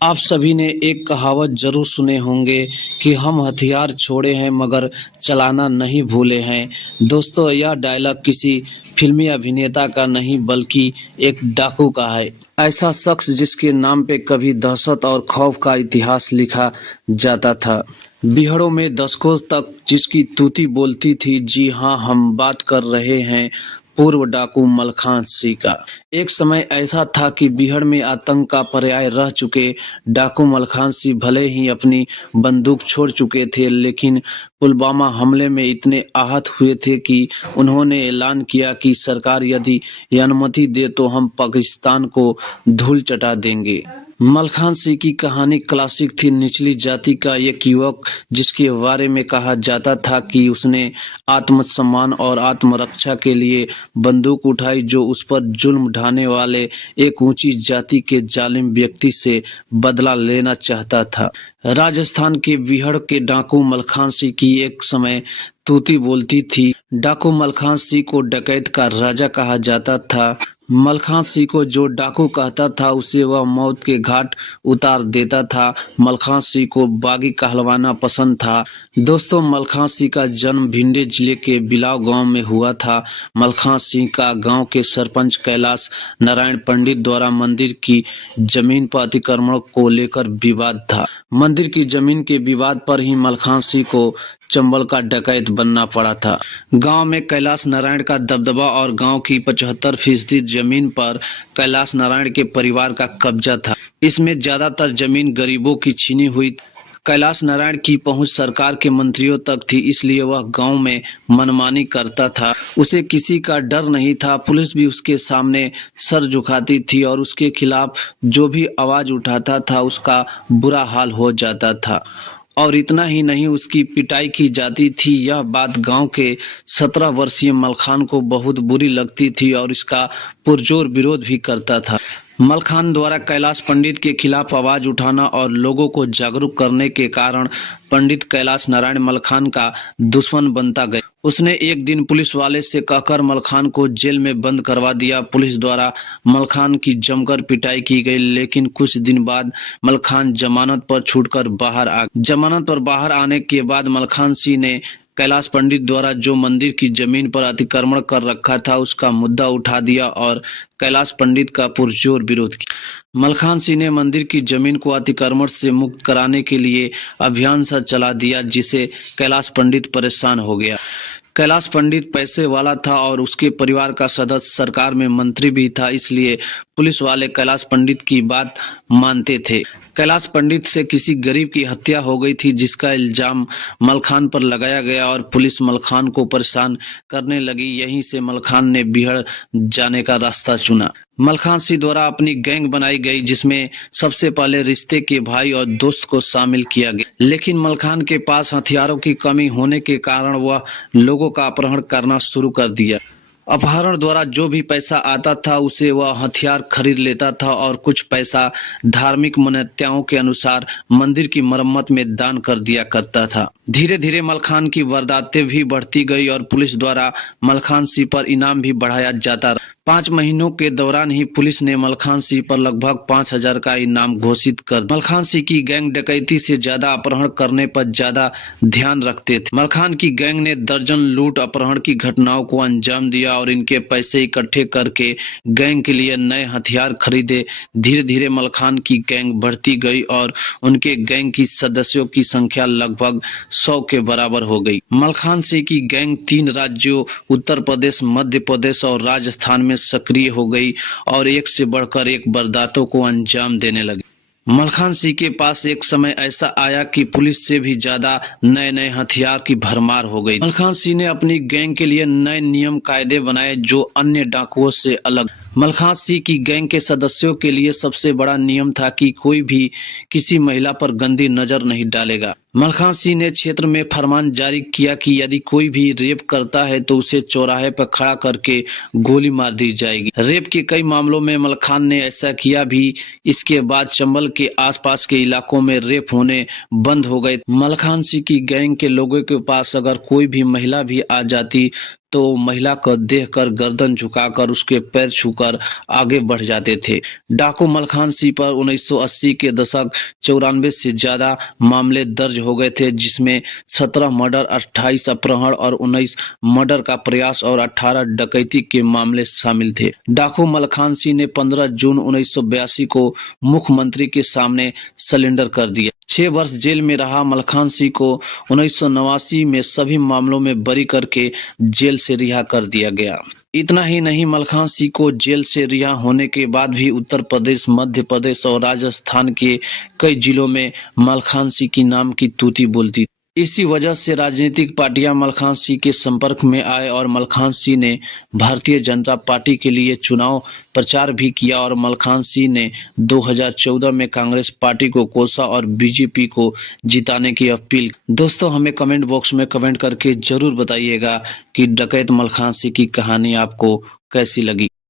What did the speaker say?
आप सभी ने एक कहावत जरूर सुने होंगे कि हम हथियार छोड़े हैं मगर चलाना नहीं भूले हैं। दोस्तों, यह डायलॉग किसी फिल्मी अभिनेता का नहीं बल्कि एक डाकू का है। ऐसा शख्स जिसके नाम पे कभी दहशत और खौफ का इतिहास लिखा जाता था। बिहड़ों में दशकों तक जिसकी तूती बोलती थी, जी हाँ, हम बात कर रहे हैं पूर्व डाकू मलखान सिंह का। एक समय ऐसा था कि बिहार में आतंक का पर्याय रह चुके डाकू मलखान सिंह भले ही अपनी बंदूक छोड़ चुके थे, लेकिन पुलवामा हमले में इतने आहत हुए थे कि उन्होंने ऐलान किया कि सरकार यदि ये अनुमति दे तो हम पाकिस्तान को धूल चटा देंगे। मलखान सिंह की कहानी क्लासिक थी। निचली जाति का एक युवक जिसके बारे में कहा जाता था कि उसने आत्मसम्मान और आत्मरक्षा के लिए बंदूक उठाई, जो उस पर जुल्म ढाने वाले एक ऊंची जाति के जालिम व्यक्ति से बदला लेना चाहता था। राजस्थान के बिहड़ के डाकू मलखान सिंह की एक समय तूती बोलती थी। डाकू मलखान सिंह को डकैत का राजा कहा जाता था। मलखान सिंह को जो डाकू कहता था उसे वह मौत के घाट उतार देता था। मलखान सिंह को बागी कहलवाना पसंद था। दोस्तों, मलखान सिंह का जन्म भिंडे जिले के बिलाव गांव में हुआ था। मलखान सिंह का गांव के सरपंच कैलाश नारायण पंडित द्वारा मंदिर की जमीन पर अतिक्रमण को लेकर विवाद था। मंदिर की जमीन के विवाद पर ही मलखान सिंह को चंबल का डकैत बनना पड़ा था। गांव में कैलाश नारायण का दबदबा और गांव की 75% जमीन पर कैलाश नारायण के परिवार का कब्जा था। इसमें ज्यादातर जमीन गरीबों की छीनी हुई। कैलाश नारायण की पहुंच सरकार के मंत्रियों तक थी, इसलिए वह गांव में मनमानी करता था। उसे किसी का डर नहीं था। पुलिस भी उसके सामने सर झुकाती थी और उसके खिलाफ जो भी आवाज उठाता था उसका बुरा हाल हो जाता था। और इतना ही नहीं, उसकी पिटाई की जाती थी। यह बात गांव के 17 वर्षीय मलखान को बहुत बुरी लगती थी और इसका पुरजोर विरोध भी करता था। मलखान द्वारा कैलाश पंडित के खिलाफ आवाज उठाना और लोगों को जागरूक करने के कारण पंडित कैलाश नारायण मलखान का दुश्मन बनता गया। उसने एक दिन पुलिस वाले से कहकर मलखान को जेल में बंद करवा दिया। पुलिस द्वारा मलखान की जमकर पिटाई की गई, लेकिन कुछ दिन बाद मलखान जमानत पर छूटकर बाहर आ गया। जमानत पर बाहर आने के बाद मलखान सिंह ने कैलाश पंडित द्वारा जो मंदिर की जमीन पर अतिक्रमण कर रखा था उसका मुद्दा उठा दिया और कैलाश पंडित का पुरजोर विरोध किया। मलखान सिंह ने मंदिर की जमीन को अतिक्रमण से मुक्त कराने के लिए अभियान सा चला दिया, जिसे कैलाश पंडित परेशान हो गया। कैलाश पंडित पैसे वाला था और उसके परिवार का सदस्य सरकार में मंत्री भी था, इसलिए पुलिस वाले कैलाश पंडित की बात मानते थे। कैलाश पंडित से किसी गरीब की हत्या हो गई थी, जिसका इल्जाम मलखान पर लगाया गया और पुलिस मलखान को परेशान करने लगी। यहीं से मलखान ने बिहड़ जाने का रास्ता चुना। मलखान सिंह द्वारा अपनी गैंग बनाई गई, जिसमें सबसे पहले रिश्ते के भाई और दोस्त को शामिल किया गया। लेकिन मलखान के पास हथियारों की कमी होने के कारण वह लोगों का अपहरण करना शुरू कर दिया। अपहरण द्वारा जो भी पैसा आता था उसे वह हथियार खरीद लेता था और कुछ पैसा धार्मिक मान्यताओं के अनुसार मंदिर की मरम्मत में दान कर दिया करता था। धीरे धीरे मलखान की वारदातें भी बढ़ती गई और पुलिस द्वारा मलखान सिंह पर इनाम भी बढ़ाया जाता रहा। 5 महीनों के दौरान ही पुलिस ने मलखान सिंह पर लगभग 5,000 का इनाम घोषित कर। मलखान सिंह की गैंग डकैती से ज्यादा अपहरण करने पर ज्यादा ध्यान रखते थे। मलखान की गैंग ने दर्जन लूट अपहरण की घटनाओं को अंजाम दिया और इनके पैसे इकट्ठे करके गैंग के लिए नए हथियार खरीदे। धीरे धीरे मलखान की गैंग बढ़ती गई और उनके गैंग की सदस्यों की संख्या लगभग 100 के बराबर हो गई। मलखान सिंह की गैंग 3 राज्यों उत्तर प्रदेश, मध्य प्रदेश और राजस्थान में सक्रिय हो गई और एक से बढ़कर एक वारदातों को अंजाम देने लगी। मलखान सिंह के पास एक समय ऐसा आया कि पुलिस से भी ज्यादा नए नए हथियार की भरमार हो गई। मलखान सिंह ने अपनी गैंग के लिए नए नियम कायदे बनाए जो अन्य डाकुओं से अलग। मलखान सिंह की गैंग के सदस्यों के लिए सबसे बड़ा नियम था कि कोई भी किसी महिला पर गंदी नजर नहीं डालेगा। मलखान सिंह ने क्षेत्र में फरमान जारी किया कि यदि कोई भी रेप करता है तो उसे चौराहे पर खड़ा करके गोली मार दी जाएगी। रेप के कई मामलों में मलखान ने ऐसा किया भी। इसके बाद चंबल के आसपास के इलाकों में रेप होने बंद हो गए। मलखान सिंह की गैंग के लोगों के पास अगर कोई भी महिला भी आ जाती तो महिला को देखकर गर्दन झुकाकर उसके पैर छूकर आगे बढ़ जाते थे। डाकू मलखान सिंह पर 1980 के दशक 94 से ज्यादा मामले दर्ज हो गए थे, जिसमें 17 मर्डर, 28 अपहरण और 19 मर्डर का प्रयास और 18 डकैती के मामले शामिल थे। डाकू मलखान सिंह ने 15 जून 1982 को मुख्यमंत्री के सामने सरेंडर कर दिया। 6 वर्ष जेल में रहा मलखान सिंह को 1989 में सभी मामलों में बरी करके जेल से रिहा कर दिया गया। इतना ही नहीं, मलखान सिंह को जेल से रिहा होने के बाद भी उत्तर प्रदेश, मध्य प्रदेश और राजस्थान के कई जिलों में मलखान सिंह की नाम की तूती बोलती। इसी वजह से राजनीतिक पार्टियां मलखान सिंह के संपर्क में आए और मलखान सिंह ने भारतीय जनता पार्टी के लिए चुनाव प्रचार भी किया और मलखान सिंह ने 2014 में कांग्रेस पार्टी को कोसा और बीजेपी को जिताने की अपील। दोस्तों, हमें कमेंट बॉक्स में कमेंट करके जरूर बताइएगा कि डकैत मलखान सिंह की कहानी आपको कैसी लगी।